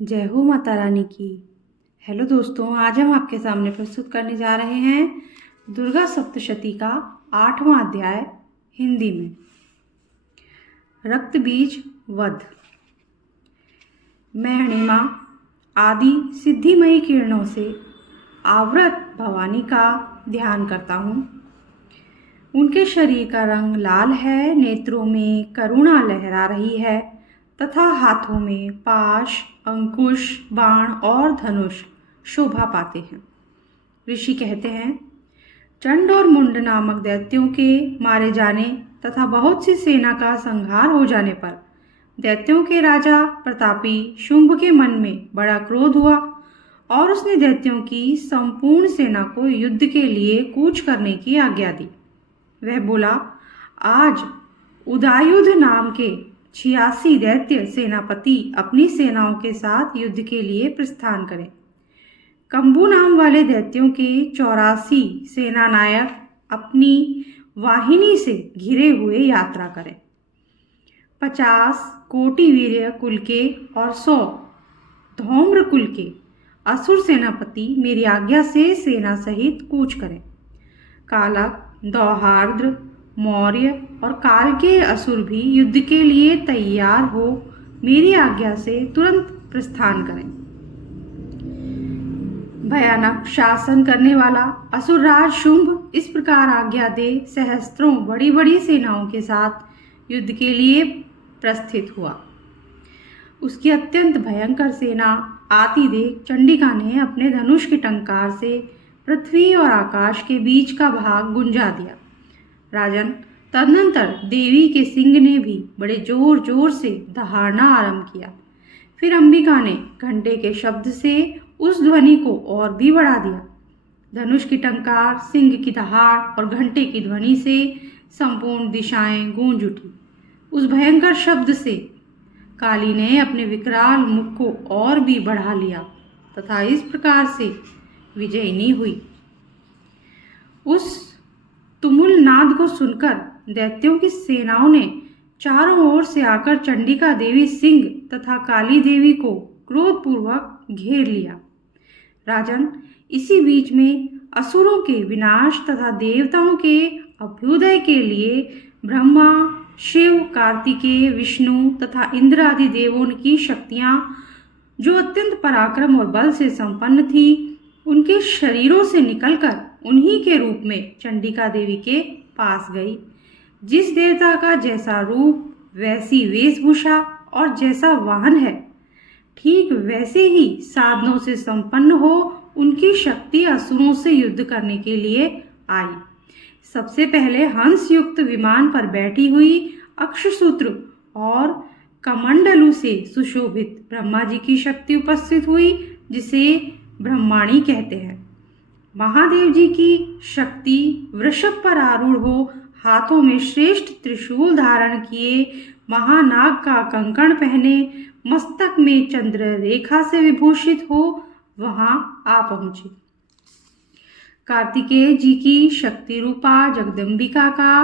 जय हो माता रानी की। हेलो दोस्तों, आज हम आपके सामने प्रस्तुत करने जा रहे हैं दुर्गा सप्तशती का 8वां अध्याय हिंदी में। रक्त बीज वध। मैं अणिमा आदि सिद्धिमयी किरणों से आवृत भवानी का ध्यान करता हूँ। उनके शरीर का रंग लाल है, नेत्रों में करुणा लहरा रही है तथा हाथों में पाश, अंकुश, बाण और धनुष शोभा पाते हैं। ऋषि कहते हैं, चंड और मुंड नामक दैत्यों के मारे जाने तथा बहुत सी सेना का संहार हो जाने पर दैत्यों के राजा प्रतापी शुंभ के मन में बड़ा क्रोध हुआ और उसने दैत्यों की संपूर्ण सेना को युद्ध के लिए कूच करने की आज्ञा दी। वह बोला, आज उदायुध नाम के 86 दैत्य सेनापति अपनी सेनाओं के साथ युद्ध के लिए प्रस्थान करें। कंबू नाम वाले दैत्यों के 84 सेनानायक अपनी वाहिनी से घिरे हुए यात्रा करें। 50 कोटि वीर्य कुल के और 100 धौम्र कुल के असुर सेनापति मेरी आज्ञा से सेना सहित कूच करें। कालक, दौहार्द्र, मौर्य और काल के असुर भी युद्ध के लिए तैयार हो मेरी आज्ञा से तुरंत प्रस्थान करें। भयानक शासन करने वाला असुरराज शुंभ इस प्रकार आज्ञा दे सहस्त्रों बड़ी बड़ी सेनाओं के साथ युद्ध के लिए प्रस्थित हुआ। उसकी अत्यंत भयंकर सेना आती देख चंडिका ने अपने धनुष के टंकार से पृथ्वी और आकाश के बीच का भाग गुंजा दिया। राजन, तदनंतर देवी के सिंह ने भी बड़े जोर जोर से दहाड़ना आरंभ किया। फिर अंबिका ने घंटे के शब्द से उस ध्वनि को और भी बढ़ा दिया। धनुष की टंकार, सिंह की दहाड़ और घंटे की ध्वनि से संपूर्ण दिशाएं गूंज उठी। उस भयंकर शब्द से काली ने अपने विकराल मुख को और भी बढ़ा लिया तथा इस प्रकार से विजयिनी हुई। उस तुमुल नाद को सुनकर दैत्यों की सेनाओं ने चारों ओर से आकर चंडिका देवी सिंह तथा काली देवी को क्रोधपूर्वक घेर लिया। राजन, इसी बीच में असुरों के विनाश तथा देवताओं के अभ्युदय के लिए ब्रह्मा, शिव, कार्तिकेय, विष्णु तथा इंद्र आदि देवों की शक्तियां जो अत्यंत पराक्रम और बल से संपन्न थी, उनके शरीरों से निकलकर उन्हीं के रूप में चंडिका देवी के पास गई। जिस देवता का जैसा रूप, वैसी वेशभूषा और जैसा वाहन है, ठीक वैसे ही साधनों से संपन्न हो उनकी शक्ति असुरों से युद्ध करने के लिए आई। सबसे पहले हंस युक्त विमान पर बैठी हुई अक्षसूत्र और कमंडलू से सुशोभित ब्रह्मा जी की शक्ति उपस्थित हुई, जिसे ब्रह्माणी कहते हैं। महादेव जी की शक्ति वृषभ पर आरूढ़ हो, हाथों में श्रेष्ठ त्रिशूल धारण किए, महानाग का कंकण पहने, मस्तक में चंद्र रेखा से विभूषित हो वहां आ पहुंची। कार्तिकेय जी की शक्ति रूपा जगदम्बिका का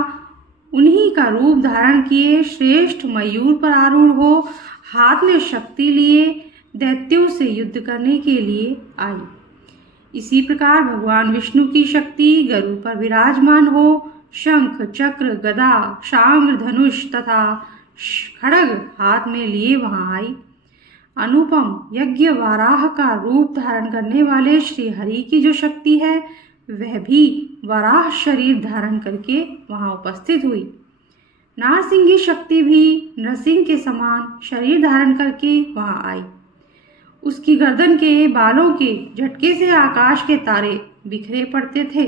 उन्हीं का रूप धारण किए श्रेष्ठ मयूर पर आरूढ़ हो, हाथ में शक्ति लिए दैत्यों से युद्ध करने के लिए आई। इसी प्रकार भगवान विष्णु की शक्ति गरुड़ पर विराजमान हो, शंख, चक्र, गदा, शांग्र, धनुष तथा खड्ग हाथ में लिए वहां आई। अनुपम यज्ञ वाराह का रूप धारण करने वाले श्री हरि की जो शक्ति है, वह भी वराह शरीर धारण करके वहां उपस्थित हुई। नारसिंह की शक्ति भी नरसिंह के समान शरीर धारण करके वहां आई। उसकी गर्दन के बालों के झटके से आकाश के तारे बिखरे पड़ते थे।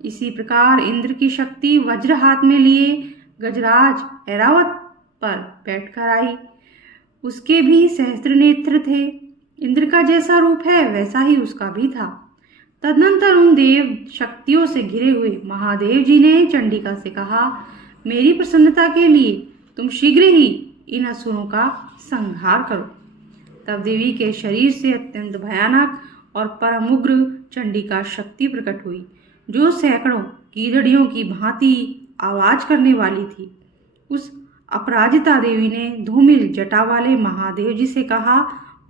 इसी प्रकार इंद्र की शक्ति वज्र हाथ में लिए गजराज ऐरावत पर बैठकर आई। उसके भी सहस्त्र नेत्र थे। इंद्र का जैसा रूप है वैसा ही उसका भी था। तदनंतर उन देव शक्तियों से घिरे हुए महादेव जी ने चंडिका से कहा, मेरी प्रसन्नता के लिए तुम शीघ्र ही इन असुरों का संहार करो। तब देवी के शरीर से अत्यंत भयानक और परम उग्र चंडिका शक्ति प्रकट हुई, जो सैकड़ों कीदड़ियों की भांति आवाज करने वाली थी। उस अपराजिता देवी ने धूमिल जटा वाले महादेव जी से कहा,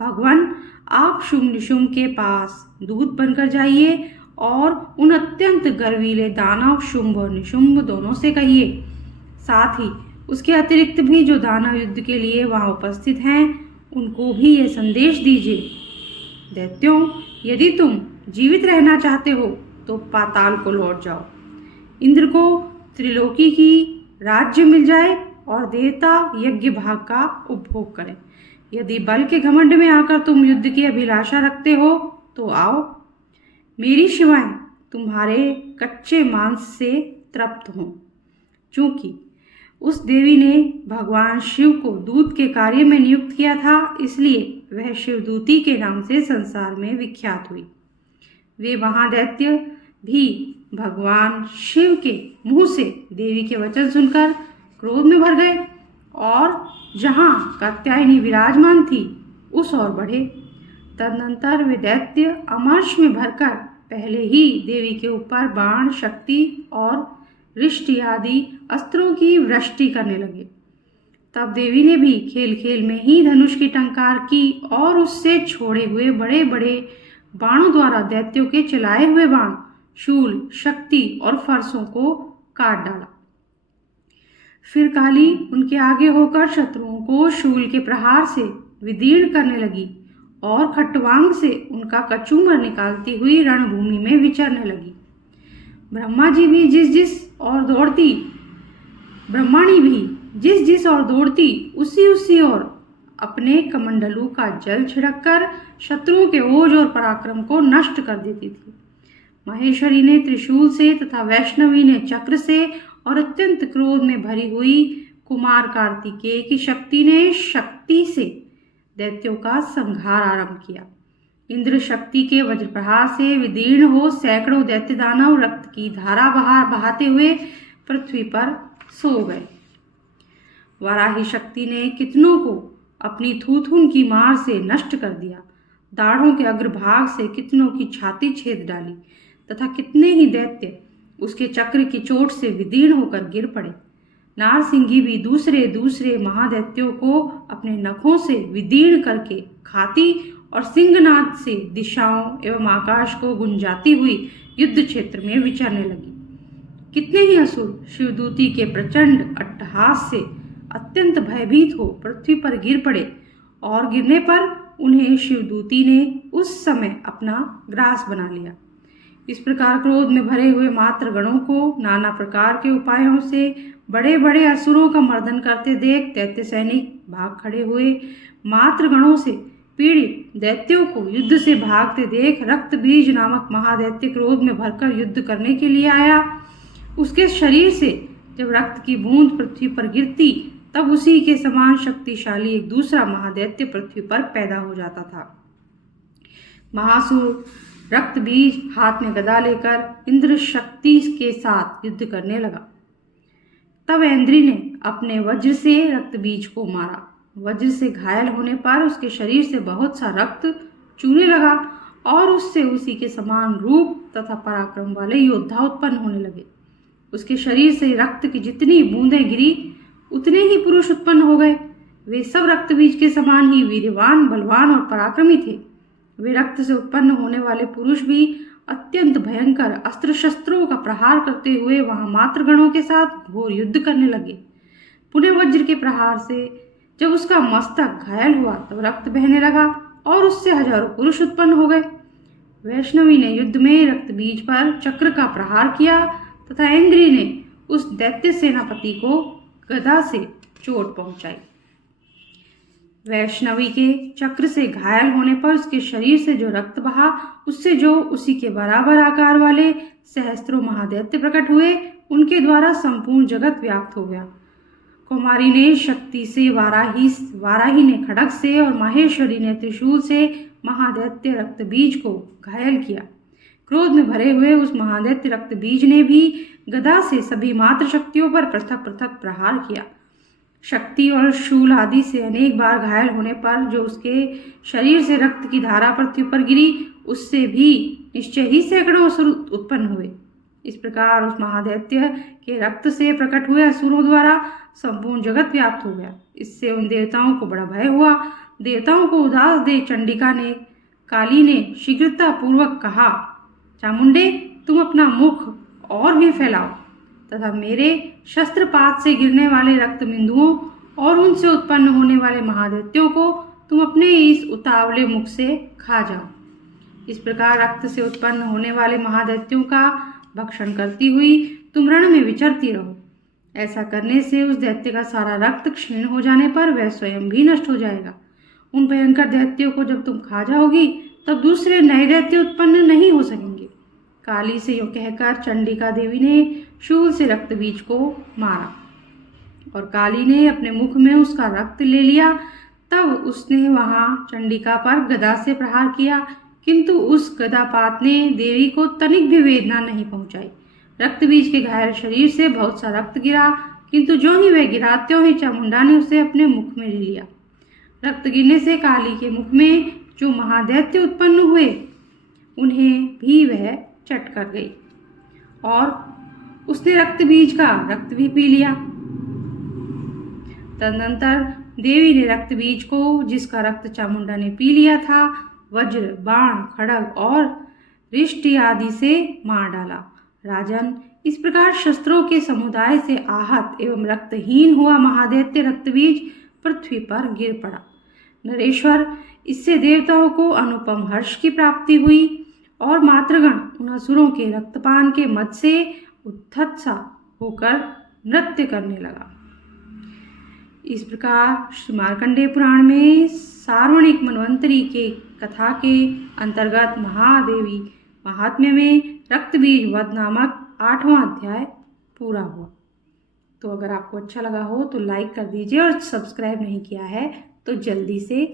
भगवान, आप शुंभ निशुंभ के पास दूत बनकर जाइए और उन अत्यंत गर्वीले दानव शुंभ और निशुंभ दोनों से कहिए, साथ ही उसके अतिरिक्त भी जो दानव युद्ध के लिए वहां उपस्थित हैं उनको भी ये संदेश दीजिए, दैत्यों, यदि तुम जीवित रहना चाहते हो तो पाताल को लौट जाओ। इंद्र को त्रिलोकी की राज्य मिल जाए और देवता यज्ञ भाग का उपभोग करें। यदि बल के घमंड में आकर तुम युद्ध की अभिलाषा रखते हो तो आओ, मेरी शिवाएं तुम्हारे कच्चे मांस से तृप्त हों। चूंकि उस देवी ने भगवान शिव को दूत के कार्य में नियुक्त किया था, इसलिए वह शिवदूती के नाम से संसार में विख्यात हुई। वे महादैत्य भी भगवान शिव के मुंह से देवी के वचन सुनकर क्रोध में भर गए और जहां कात्यायनी विराजमान थी उस ओर बढ़े। तदनंतर वे दैत्य अमर्ष में भरकर पहले ही देवी के ऊपर बाण, शक्ति और रिष्टि आदि अस्त्रों की वृष्टि करने लगे। तब देवी ने भी खेल खेल में ही धनुष की टंकार की और उससे छोड़े हुए बड़े बड़े बाणों द्वारा दैत्यों के चलाए हुए बाण, शूल, शक्ति और फरसों को काट डाला। फिर काली उनके आगे होकर शत्रुओं को शूल के प्रहार से विदीर्ण करने लगी और खट्वांग से उनका कचूमर निकालती हुई रणभूमि में विचरने लगी। ब्रह्माणी भी जिस जिस और दौड़ती उसी और अपने कमंडलू का जल छिड़ककर शत्रुओं के ओज और पराक्रम को नष्ट कर देती थी। महेश्वरी ने त्रिशूल से तथा वैष्णवी ने चक्र से और अत्यंत क्रोध में भरी हुई कुमार कार्तिकेय की शक्ति ने शक्ति से दैत्यों का संहार आरंभ किया। इंद्र शक्ति के वज्र प्रहार से विदीर्ण हो सैकड़ों दैत्य दानव रक्त की धारा बहाते हुए पृथ्वी पर सो गए। वाराही शक्ति ने कितनों को अपनी थूथुन की मार से नष्ट कर दिया। दाढ़ों के अग्रभाग से कितनों की छाती छेद डाली तथा कितने ही दैत्य उसके चक्र की चोट से विदीर्ण होकर गिर पड़े। नारसिंगी भी दूसरे महादैत्यों को अपने नखों से विदीर्ण करके खाती और सिंहनाद से दिशाओं एवं आकाश को गुंजाती हुई युद्ध क्षेत्र में विचरने लगी। कितने ही असुर शिवदूती के प्रचंड अट्टहास से अत्यंत भयभीत हो पृथ्वी पर गिर पड़े और गिरने पर उन्हें शिवदूती ने उस समय अपना ग्रास बना लिया। इस प्रकार क्रोध में भरे हुए मात्र गणों को नाना प्रकार के उपायों से बड़े बड़े असुरों का मर्दन करते देख दैत्य सैनिक भाग खड़े हुए। मात्र गणों से पीड़ित दैत्यों को युद्ध से भागते देख रक्त बीज नामक महादैत्य क्रोध में भरकर युद्ध करने के लिए आया। उसके शरीर से जब रक्त की बूंद पृथ्वी पर गिरती तब उसी के समान शक्तिशाली एक दूसरा महादैत्य पृथ्वी पर पैदा हो जाता था। महासुर रक्त बीज हाथ में गदा लेकर इंद्र शक्ति के साथ युद्ध करने लगा। तब इंद्री ने अपने वज्र से रक्त बीज को मारा। वज्र से घायल होने पर उसके शरीर से बहुत सा रक्त चूने लगा और उससे उसी के समान रूप तथा पराक्रम वाले योद्धा उत्पन्न होने लगे। उसके शरीर से रक्त की जितनी बूंदें गिरी उतने ही पुरुष उत्पन्न हो गए। वे सब रक्त बीज के समान ही वीरवान, बलवान और पराक्रमी थे। वे रक्त से उत्पन्न होने वाले पुरुष भी अत्यंत भयंकर अस्त्र शस्त्रों का प्रहार करते हुए वहां मातृगणों के साथ घोर युद्ध करने लगे। पुनः वज्र के प्रहार से जब उसका मस्तक घायल हुआ तब रक्त बहने लगा और उससे हजारों पुरुष उत्पन्न हो गए। वैष्णवी ने युद्ध में रक्त बीज पर चक्र का प्रहार किया तथा इंद्री ने उस दैत्य सेनापति को गदा से चोट पहुंचाई। वैष्णवी के चक्र से घायल होने पर उसके शरीर से जो रक्त बहा उससे जो उसी के बराबर आकार वाले सहस्त्रों महादैत्य प्रकट हुए उनके द्वारा संपूर्ण जगत व्याप्त हो गया। कुमारी ने शक्ति से वाराही ने खड्ग से और माहेश्वरी ने त्रिशूल से महादैत्य रक्त बीज को घायल किया। क्रोध में भरे हुए उस महादैत्य रक्त बीज ने भी गदा से सभी मात्र शक्तियों पर पृथक पृथक प्रहार किया। शक्ति और शूल आदि से अनेक बार घायल होने पर जो उसके शरीर से रक्त की धारा पृथ्वी पर गिरी उससे भी निश्चय ही सैकड़ों असुर उत्पन्न हुए। इस प्रकार उस महादैत्य के रक्त से प्रकट हुए असुरों द्वारा संपूर्ण जगत व्याप्त हो गया। इससे उन देवताओं को बड़ा भय हुआ। देवताओं को उदास देख चंडिका ने काली ने शीघ्रता पूर्वक कहा, चामुंडे, तुम अपना मुख और भी फैलाओ तथा मेरे शस्त्रपात से गिरने वाले रक्त बिंदुओं और उनसे उत्पन्न होने वाले महादैत्यों को तुम अपने इस उतावले मुख से खा जाओ। इस प्रकार रक्त से उत्पन्न होने वाले महादैत्यों का भक्षण करती हुई तुम रण में विचरती रहो। ऐसा करने से उस दैत्य का सारा रक्त क्षीण हो जाने पर वह स्वयं भी नष्ट हो जाएगा। उन भयंकर दैत्यों को जब तुम खा जाओगी तब दूसरे नए दैत्य उत्पन्न नहीं हो सकेंगे। काली से यूं कहकर चंडिका देवी ने शूल से रक्त बीज को मारा और काली ने अपने मुख में उसका रक्त ले लिया। तब उसने वहां चंडिका पर गदा से प्रहार किया, किंतु उस गदापात ने देवी को तनिक भी वेदना नहीं पहुंचाई। रक्त बीज के घायल शरीर से बहुत सा रक्त गिरा, किंतु जो ही वह गिरा त्यों ही चामुंडा ने उसे अपने मुख में ले लिया। रक्त गिरने से काली के मुख में जो महादैत्य उत्पन्न हुए उन्हें भी वह चट कर गई और उसने रक्त बीज का रक्त भी पी लिया। तदनंतर देवी ने रक्त बीज को, जिसका रक्त चामुंडा ने पी लिया था, वज्र, बाण, खड़ग और रिष्टि आदि से मार डाला। राजन, इस प्रकार शस्त्रों के समुदाय से आहत एवं रक्तहीन हुआ महादैत्य रक्तबीज पृथ्वी पर गिर पड़ा। नरेश्वर, इससे देवताओं को अनुपम हर्ष की प्राप्ति हुई और मातृगण उन असुरों के रक्तपान के मद से उद्धत सा होकर नृत्य करने लगा। इस प्रकार श्री मार्कंडेय पुराण में सार्वणिक मनवंतरी के कथा के अंतर्गत महादेवी महात्म्य में रक्तबीज वध नामक 8वां अध्याय पूरा हुआ। तो अगर आपको अच्छा लगा हो तो लाइक कर दीजिए और सब्सक्राइब नहीं किया है तो जल्दी से